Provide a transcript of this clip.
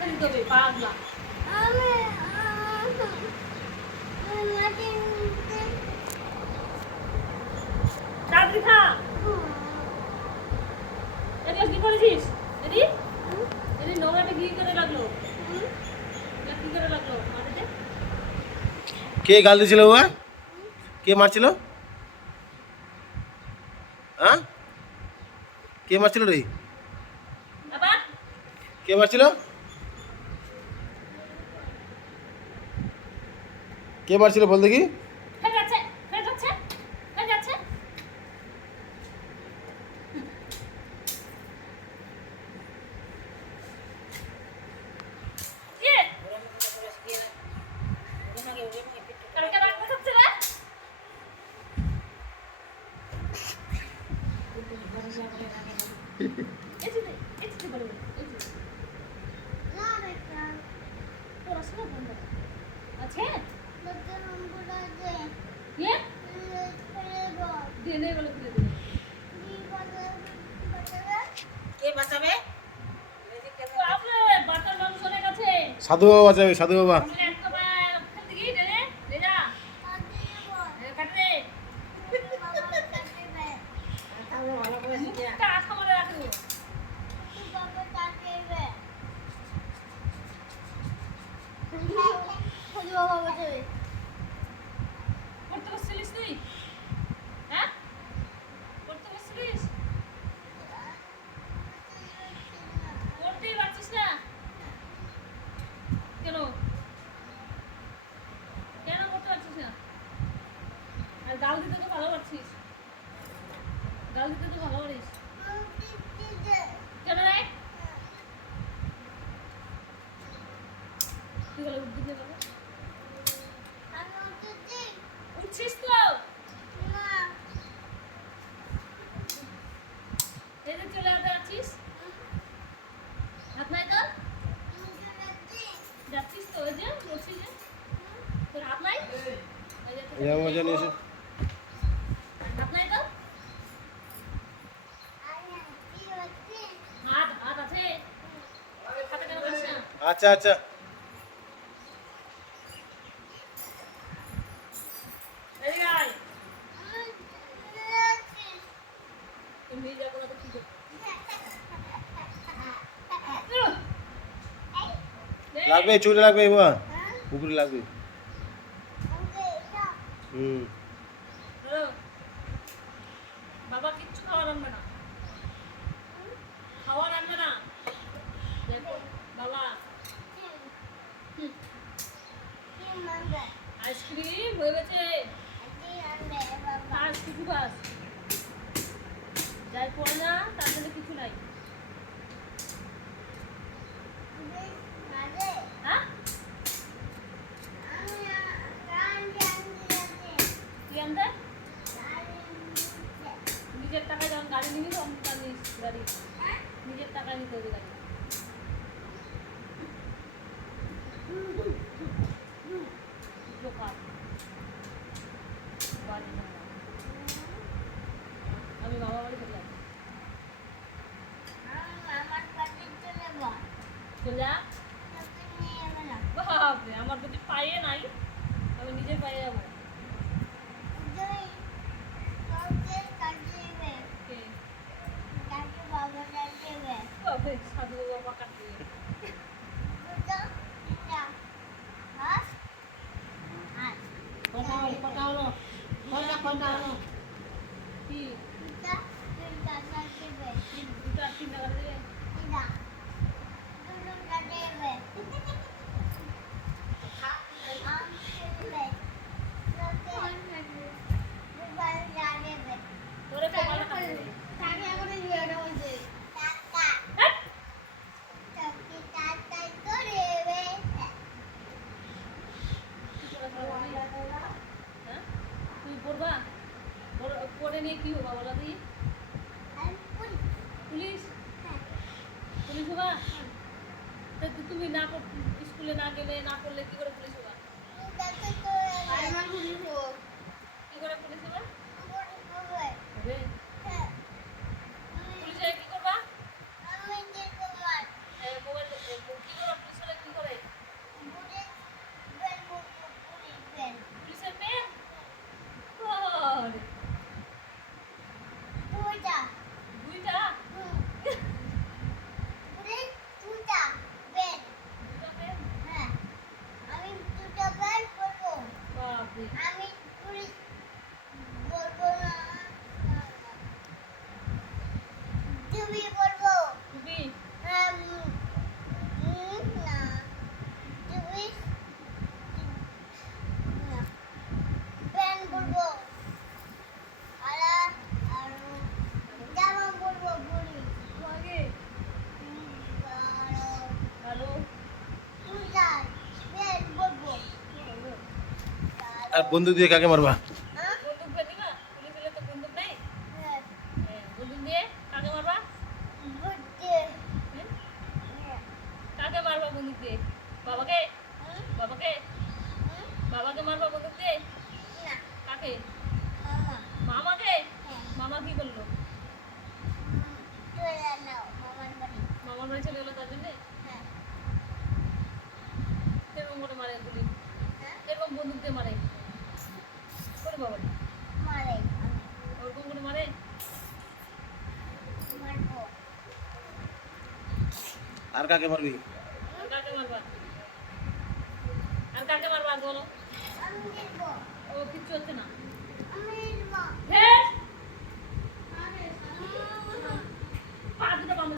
মাথা দিতে হবে পাগলা। তাড়াতাড়ি খা। এগুলো কি করেছিস? এদি এদি নোংরাটা কি করে লাগলো? কি করে লাগলো মাটিতে? কে গাল দিছিল বাবা? কে মারছিল? হ্যাঁ, কে মারছিল রে? বাবা কে মারছিল? কে মারছিল বল দেখি? হয়ে যাচ্ছে হয়ে যাচ্ছে হয়ে যাচ্ছে। কে কালকে রাগ দেখাচ্ছে রে? এসে এসে বলে এসে পড়াশোনা বন্ধ আছে কে দিনে বলে দিলে দিলে কে বাঁচাবে? আপনি বাচ্চার মানুষ অনেক আছে। সাধু বাবা বাঁচাবে, সাধু বাবা। তুমি একটা বার খেলতে গিয়ে রে রে যা কাটরে তাহলে ভালো করে শিখে মুখটা আশা করে রাখো। পড়তে বসছিলিস তুই? হ্যাঁ পড়তে বসছিলিস? পড়তেই পারছিস না কেন? কেন পড়তে পারছিস না? আর গাল দিতে তো ভালো পারছিস, গাল দিতে তো ভালো পারিস কেন রে? তুই বলে উদ্যোগ নিয়ে যাবো উঠছিস তো? এই যে চলে আসতে আছিস হাত নাই তো যাচ্ছিস তো ওই যে বলছি যে তোর হাত নাই ওই যে তোর জামা মজা নিয়ে এসে। হাত নাই তো হাত হাত আছে হাতে কেন পারিস না? আচ্ছা আচ্ছা। এদিকে আয় তুমি নিয়ে যাবো না তো ঠিক আছে লাগবে, চুলে লাগবে এবার, পুকুরে লাগবে। হুম। হ্যালো বাবা কিচ্ছু খাওয়ার আনবে না, খাওয়ার আনবে না দেখো বাবা আইসক্রিম হয়ে গেছে আজ কিছু বাস যাই পড়ে না তার জন্য কিছু নাই। হ্যাঁ তুই আনতে নিজের টাকায় যখন গাড়ি নিবি তখন আনিস গাড়ি, নিজের টাকায় নিতে হবে গাড়ি। দোকান বাড়ি না। আমি বাবা বাড়ি চলে যাচ্ছি চলে যা। বাপরে আমার যদি পায়ে নাই আমি নিজের পায়ে যাবো। কে? বাপরে সাধু বাবা কাটবে কথা হলো কথা হলো কথা হলো কি দুটো আর তিনটা করে দেবে তোরে কপালে কাটবে। হ্যাঁ তুই পড়বা পড়ে নিয়ে কি হবা বলো দি? পুলিশ পুলিশ হবা? তা তুমি না স্কুলে না গেলে না পড়লে কি করে পুলিশ হবা? কি করে পুলিশ হবা? হবে পুলিশে কি করবা? মোবাইল কি করে পুলিশ আর বন্দুক দিয়ে কাকে মারবা? বন্দুক দিয়ে দিবা? পুলিশ হলে তো বন্দুক নেই। হ্যাঁ, বন্দুক দিয়ে কাকে মারবা? হ্যাঁ? কাকে মারবা বন্দুক দিয়ে? বাবাকে? বাবাকে? বাবাকে মারবা বন্দুক দিয়ে? কাকে? মামাকে? মামা কি করলো? মামার বাড়ি চলে গেলো তার জন্যে? কিরকম করে মারে গুলি? কিরকম বন্দুক দিয়ে মারে? করে বাবা ওরকম করে মারে? আর কাকে মারবি? আর কাকে মারবা? আর কাকে মারবা আর বলো? ও কিচ্ছু হচ্ছে না। হে